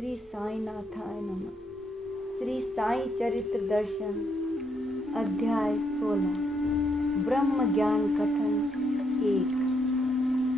श्री साईनाथाय नमः। श्री साई चरित्र दर्शन अध्याय 16 ब्रह्म ज्ञान कथन 1।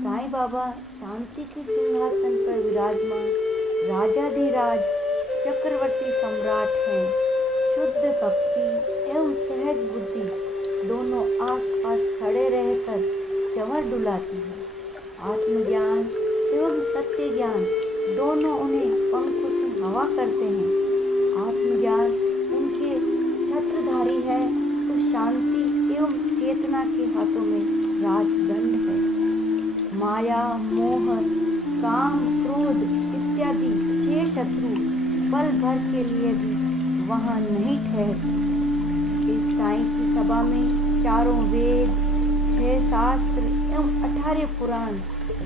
साईं बाबा शांति के सिंहासन पर विराजमान राजाधिराज चक्रवर्ती सम्राट हैं। शुद्ध भक्ति एवं सहज बुद्धि दोनों आसपास खड़े रहकर चंवर डुलाती है। आत्मज्ञान एवं सत्य ज्ञान दोनों उन्हें पंखों से हवा करते हैं। आत्मज्ञान उनके छत्रधारी है तो शांति एवं चेतना के हाथों में राजदंड है। माया, मोह, काम, क्रोध इत्यादि 6 शत्रु पल भर के लिए भी वहाँ नहीं ठहरते। इस साईं की सभा में 4 वेद, 6 शास्त्र एवं 18 पुराण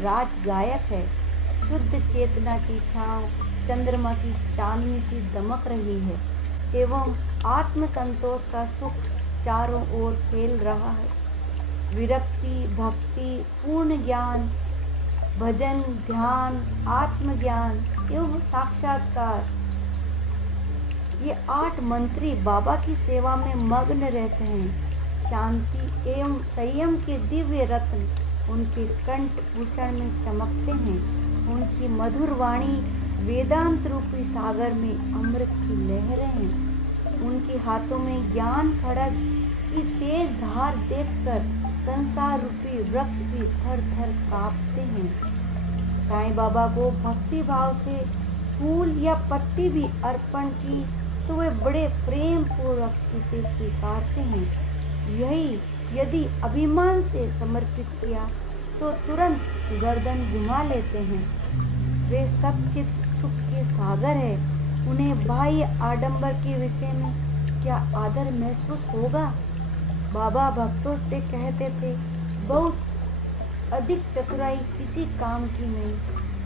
राज गायक है। शुद्ध चेतना की छांव चंद्रमा की चांदनी सी दमक रही है एवं आत्म संतोष का सुख चारों ओर फैल रहा है। विरक्ति, भक्ति, पूर्ण ज्ञान, भजन, ध्यान, आत्मज्ञान एवं साक्षात्कार, ये 8 मंत्री बाबा की सेवा में मग्न रहते हैं। शांति एवं संयम के दिव्य रत्न उनके कंठ भूषण में चमकते हैं। उनकी मधुर वाणी वेदांत रूपी सागर में अमृत की लहरें हैं। उनके हाथों में ज्ञान खड़ग की तेज धार देखकर संसार रूपी वृक्ष भी थर थर कांपते हैं। साईं बाबा को भक्ति भाव से फूल या पत्ती भी अर्पण की तो वे बड़े प्रेम पूर्वक इसे स्वीकारते हैं। यही यदि अभिमान से समर्पित किया तो तुरंत गर्दन घुमा लेते हैं। वे सच्चित सुख के सागर है। उन्हें बाह्य आडंबर के विषय में क्या आदर महसूस होगा। बाबा भक्तों से कहते थे, बहुत अधिक चतुराई किसी काम की नहीं।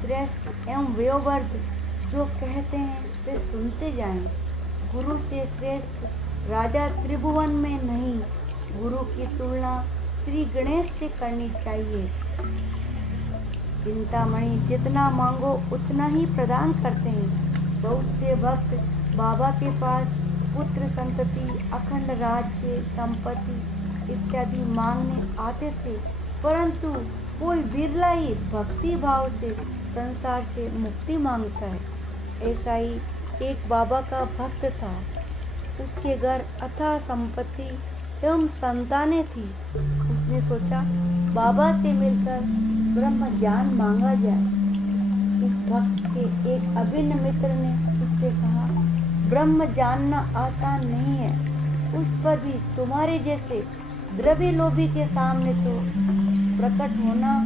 श्रेष्ठ एवं वयोवृद्ध जो कहते हैं वे सुनते जाएं। गुरु से श्रेष्ठ राजा त्रिभुवन में नहीं। गुरु की तुलना श्री गणेश से करनी चाहिए। चिंतामणि जितना मांगो उतना ही प्रदान करते हैं। बहुत से भक्त बाबा के पास पुत्र संतति, अखंड राज्य, संपत्ति इत्यादि मांगने आते थे, परंतु कोई विरला ही भक्ति भाव से संसार से मुक्ति मांगता है। ऐसा ही एक बाबा का भक्त था। उसके घर अथाह संपत्ति एवं संतानें थी। उसने सोचा बाबा से मिलकर ब्रह्म ज्ञान मांगा जाए। इस भक्त के एक अभिन्न मित्र ने उससे कहा, ब्रह्म जानना आसान नहीं है। उस पर भी तुम्हारे जैसे द्रव्य लोभी के सामने तो प्रकट होना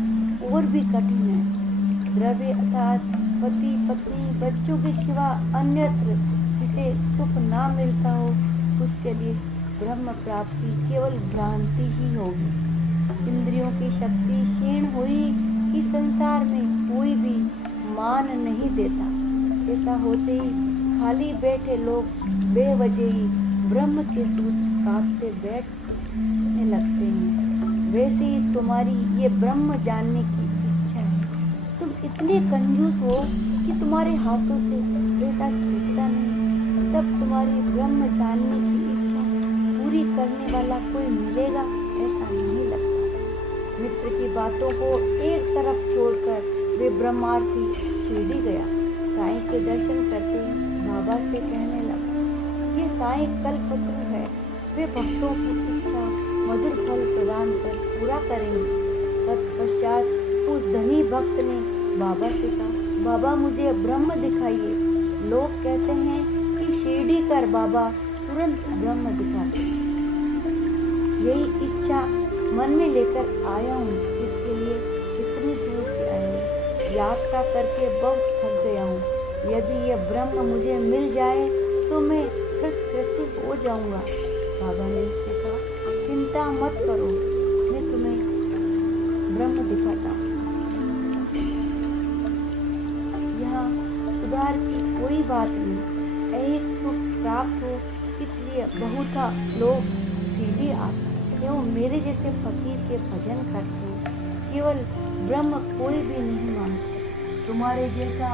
और भी कठिन है। द्रव्य अर्थात पति, पत्नी, बच्चों के सिवा अन्यत्र जिसे सुख ना मिलता हो, उसके लिए ब्रह्म प्राप्ति केवल भ्रांति ही होगी। इंद्रियों की शक्ति क्षीण हुई कि संसार में कोई भी मान नहीं देता। ऐसा होते ही खाली बैठे लोग बेवजह ही ब्रह्म के सूत्र काटते बैठने लगते हैं। वैसे ही तुम्हारी ये ब्रह्म जानने की इच्छा है। तुम इतने कंजूस हो कि तुम्हारे हाथों से पैसा छूटता नहीं। तब तुम्हारी ब्रह्म जानने की इच्छा पूरी करने वाला कोई मिलेगा ऐसा नहीं लगता। मित्र की बातों को एक तरफ छोड़कर वे ब्रह्मार्थी शिरडी गया। साईं के दर्शन करते बाबा से कहने लगा, ये साईं कल्पतरु है। वे भक्तों की इच्छा मधुर फल प्रदान कर पूरा करेंगे। तत्पश्चात उस धनी भक्त ने बाबा से कहा, बाबा मुझे ब्रह्म दिखाइए। लोग कहते हैं कि शिरडी कर बाबा तुरंत ब्रह्म दिखाते। यही इच्छा मन में लेकर आया हूँ। इसके लिए इतनी दूर से आया हूँ। यात्रा करके बहुत थक गया हूँ। यदि यह ब्रह्म मुझे मिल जाए तो मैं कृतकृत्य हो जाऊँगा। बाबा ने उससे कहा, चिंता मत करो, मैं तुम्हें ब्रह्म दिखाता हूँ। यहाँ उधार की कोई बात नहीं। ऐहिक सुख प्राप्त हो इसलिए बहुधा लोग शिरडी आते एवं मेरे जैसे फकीर के भजन करते। केवल ब्रह्म कोई भी नहीं मानता। तुम्हारे जैसा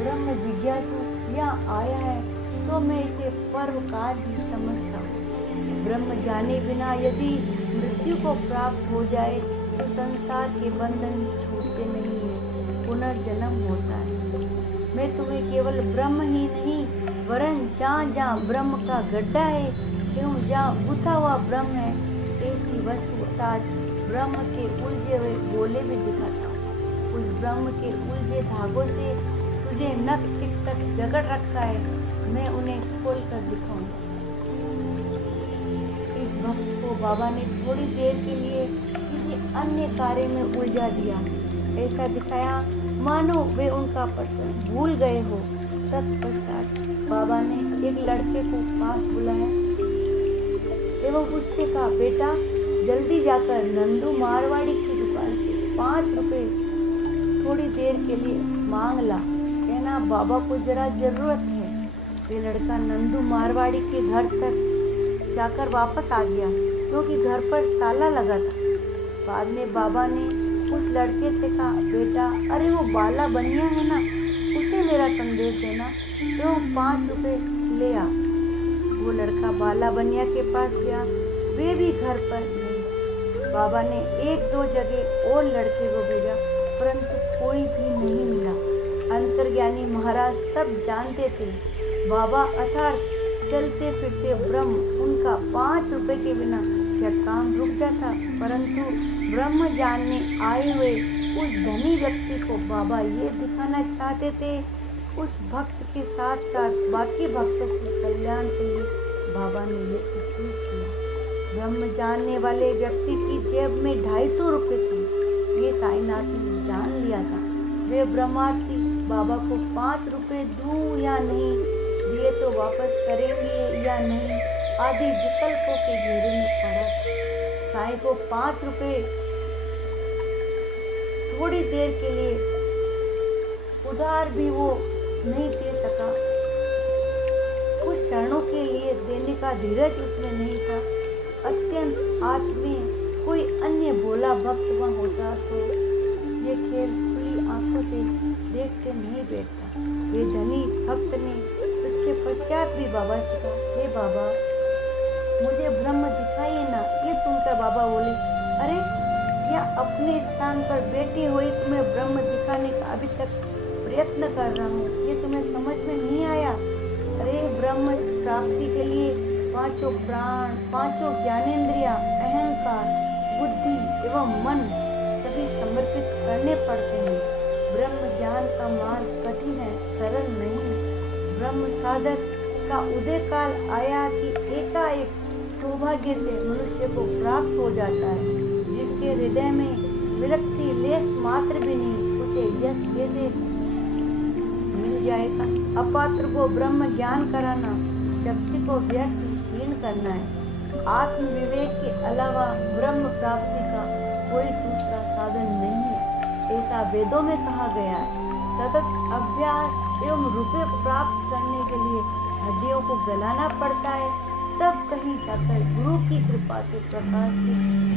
ब्रह्म जिज्ञासु यहाँ आया है तो मैं इसे पर्वकार ही समझता हूँ। ब्रह्म जाने बिना यदि मृत्यु को प्राप्त हो जाए तो संसार के बंधन छूटते नहीं है, पुनर्जन्म होता है। मैं तुम्हें केवल ब्रह्म ही नहीं वरन जहाँ जहाँ ब्रह्म का गड्ढा है एवं जहाँ गुथा हुआ ब्रह्म है ऐसी वस्तु अर्थात ब्रह्म के उलझे हुए गोले भी दिखाता हूँ। उस ब्रह्म के उलझे धागों से तुझे नख सिक तक जकड़ रखा है, मैं उन्हें खोल कर दिखाऊंगा। इस भक्त को बाबा ने थोड़ी देर के लिए किसी अन्य कार्य में उलझा दिया। ऐसा दिखाया मानो वे उनका प्रश्न भूल गए हो। तत्पश्चात बाबा ने एक लड़के को पास बुलाया एवं उससे कहा, बेटा जल्दी जाकर नंदू मारवाड़ी की दुकान से 5 रुपए थोड़ी देर के लिए मांग ला, कहना बाबा को जरा जरूरत है। वे लड़का नंदू मारवाड़ी के घर तक जाकर वापस आ गया क्योंकि घर पर ताला लगा था। बाद में बाबा ने उस लड़के से कहा, बेटा अरे वो बाला बनिया है ना, उसे मेरा संदेश देना एवं 5 रुपए ले आ। वो लड़का बाला बनिया के पास गया, वे भी घर पर नहीं थे। बाबा ने 1-2 जगह और लड़के को भेजा परंतु कोई भी नहीं मिला। अंतर्ज्ञानी महाराज सब जानते थे बाबा अर्थात चलते फिरते ब्रह्म, उनका 5 रुपए के बिना क्या काम रुक जाता। परंतु ब्रह्म जानने आए हुए उस धनी व्यक्ति को बाबा ये दिखाना चाहते थे। उस भक्त के साथ साथ बाकी भक्तों के कल्याण के लिए बाबा ने ये उपदेश दिया। ब्रह्म जानने वाले व्यक्ति की जेब में 250 रुपये थे। ये साईनाथ ने जान लिया था। वे ब्रह्मार्थी बाबा को 5 रुपये दूं या नहीं, दिए तो वापस करेंगे या नहीं आदि विकल्पों के घेरे में पड़ा था। साईं को 5 रुपये थोड़ी देर के लिए उधार भी वो नहीं दे सका। कुछ क्षणों के लिए देने का धीरज उसमें नहीं था। अत्यंत आत्मीय कोई अन्य भोला भक्त वहाँ होता तो ये खेल खुली आंखों से देखते नहीं बैठता। वे धनी भक्त ने उसके पश्चात भी बाबा से कहा, हे बाबा मुझे ब्रह्म दिखाइए ना। ये सुनकर बाबा बोले, अरे या अपने स्थान पर बैठी हुई तुम्हें ब्रह्म दिखाने का अभी तक प्रयत्न कर रहा हूँ, ये तुम्हें समझ में नहीं आया। अरे ब्रह्म प्राप्ति के लिए 5 प्राण, 5 ज्ञानेंद्रिया, अहंकार, बुद्धि एवं मन सभी समर्पित करने पड़ते हैं। ब्रह्म ज्ञान का मार्ग कठिन है, सरल नहीं। ब्रह्म साधक का उदय काल आया कि एकाएक सौभाग्य से मनुष्य को प्राप्त हो जाता है। जिसके हृदय में विरक्ति लेस मात्र भी नहीं, उसे यश कैसे मिल जाएगा। अपात्र को ब्रह्म ज्ञान कराना शक्ति को व्यर्थ क्षीण करना है। आत्म विवेक के अलावा ब्रह्म प्राप्ति का कोई दूसरा साधन नहीं है, ऐसा वेदों में कहा गया है। सतत अभ्यास एवं रुपये प्राप्त करने के लिए हड्डियों को गलाना पड़ता है, तब कहीं जाकर गुरु की कृपा के प्रकाश से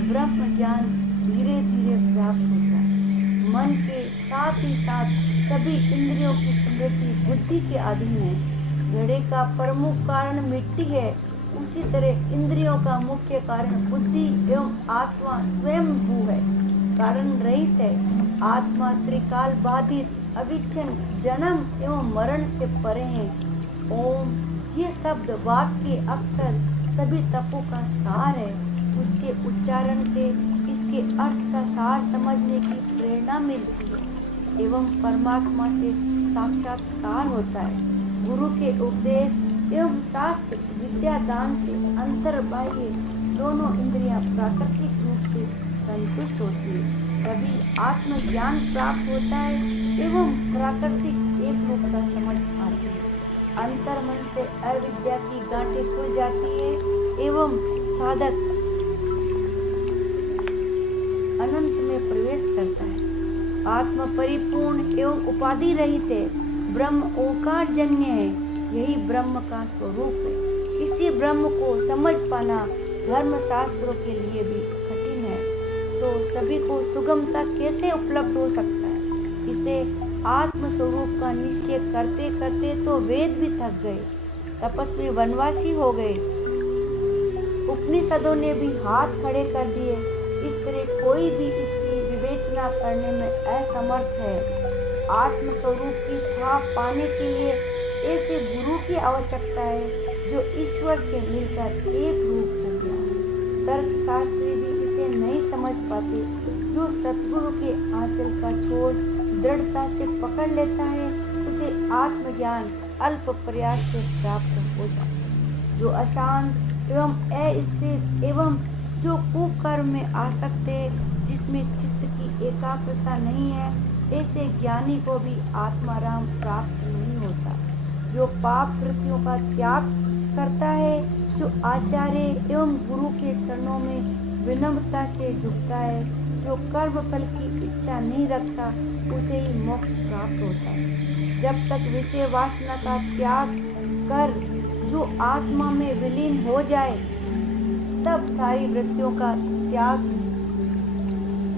ब्रह्म ज्ञान धीरे धीरे प्राप्त होता है। मन के साथ ही साथ सभी इंद्रियों की स्मृति बुद्धि के अधीन है। घड़े का प्रमुख कारण मिट्टी है, उसी तरह इंद्रियों का मुख्य कारण बुद्धि एवं आत्मा स्वयं भू है, कारण रहित है। आत्मा त्रिकाल बाधित अविच्छिन्न जन्म एवं मरण से परे है। ओम ये शब्द वाक्य अक्सर सभी तपों का सार है। उसके उच्चारण से इसके अर्थ का सार समझने की प्रेरणा मिलती है एवं परमात्मा से साक्षात्कार होता है। गुरु के उपदेश एवं शास्त्र विद्या दान से अंतर्बाह्य दोनों इंद्रियां प्राकृतिक रूप से संतुष्ट होती है, तभी आत्मज्ञान प्राप्त होता है एवं प्राकृतिक एक रूपता समझ आती है। अंतर्मन से अविद्या की गांठें खुल जाती है एवं साधक अनंत में प्रवेश करता है। आत्मा परिपूर्ण एवं उपाधि रहित है। ब्रह्म ओंकार जन्य है, यही ब्रह्म का स्वरूप है। इसी ब्रह्म को समझ पाना धर्म शास्त्रों के लिए भी कठिन है, तो सभी को सुगमता कैसे उपलब्ध हो सकता है। इसे आत्मस्वरूप का निश्चय करते करते तो वेद भी थक गए, तपस्वी वनवासी हो गए, उपनिषदों ने भी हाथ खड़े कर दिए। इस तरह कोई भी इसकी विवेचना करने में असमर्थ है। आत्मस्वरूप की थाप पाने के लिए ऐसे गुरु की आवश्यकता है जो ईश्वर से मिलकर एक रूप हो गया। तर्कशास्त्री भी इसे नहीं समझ पाते। जो सतगुरु के आंचल का छोर दृढ़ता से पकड़ लेता है उसे आत्मज्ञान अल्प प्रयास से प्राप्त हो जाता है। जो अशांत एवं अस्थिर एवं जो कुकर्म में आसक्त है, जिसमें चित्त की एकाग्रता नहीं है, ऐसे ज्ञानी को भी आत्माराम प्राप्त नहीं होता। जो पाप कृत्यों का त्याग करता है, जो आचार्य एवं गुरु के चरणों में विनम्रता से झुकता है, जो कर्म फल की इच्छा नहीं रखता, उसे ही मोक्ष प्राप्त होता है। जब तक विषय वासना का त्याग कर जो आत्मा में विलीन हो जाए, तब सारी वृत्तियों का त्याग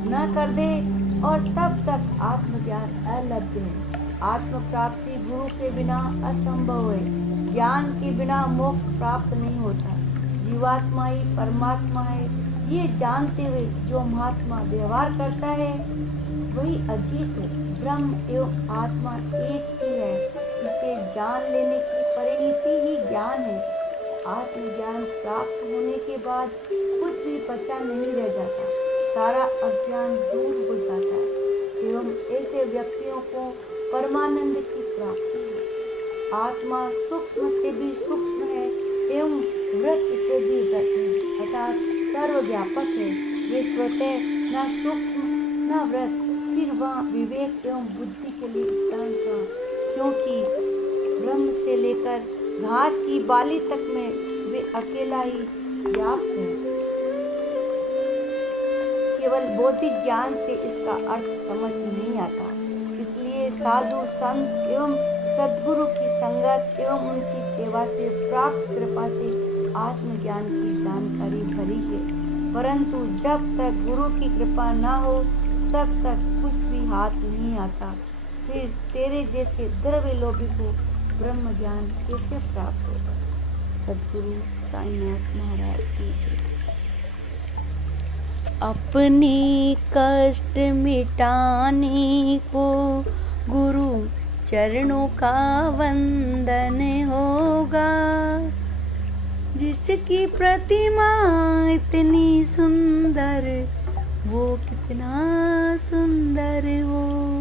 न कर दे और तब तक आत्मज्ञान अलभ्य है। आत्म प्राप्ति गुरु के बिना असंभव है। ज्ञान के बिना मोक्ष प्राप्त नहीं होता। जीवात्मा ही परमात्मा है, ये जानते हुए जो महात्मा व्यवहार करता है वही अजीत है। ब्रह्म एवं आत्मा एक ही है। इसे जान लेने की परिणति ही ज्ञान है। आत्मज्ञान प्राप्त होने के बाद कुछ भी बचा नहीं रह जाता, सारा अज्ञान दूर हो जाता है एवं ऐसे व्यक्तियों को परमानंद की प्राप्ति होती। आत्मा सूक्ष्म से भी सूक्ष्म है एवं वृत्त से भी वृत्त है, अर्थात सर्वव्यापक है। ये स्वतः न सूक्ष्म न वृत्त, फिर वह विवेक एवं बुद्धि के लिए स्थान था, क्योंकि ब्रह्म से लेकर घास की बाली तक में वे अकेला ही व्याप्त है। केवल बौद्धिक ज्ञान से इसका अर्थ समझ नहीं आता। इसलिए साधु संत एवं सद्गुरु की संगत एवं उनकी सेवा से प्राप्त कृपा से आत्मज्ञान की जानकारी भरी है, परंतु जब तक गुरु की कृपा न हो तब तक कुछ भी हाथ नहीं आता। फिर तेरे जैसे द्रव्य लोभी को ब्रह्म ज्ञान कैसे प्राप्त होगा। सद्गुरु साईनाथ महाराज की जय। अपनी कष्ट मिटाने को गुरु चरणों का वंदन होगा। जिसकी प्रतिमा इतनी सुंदर, वो कितना सुंदर हो।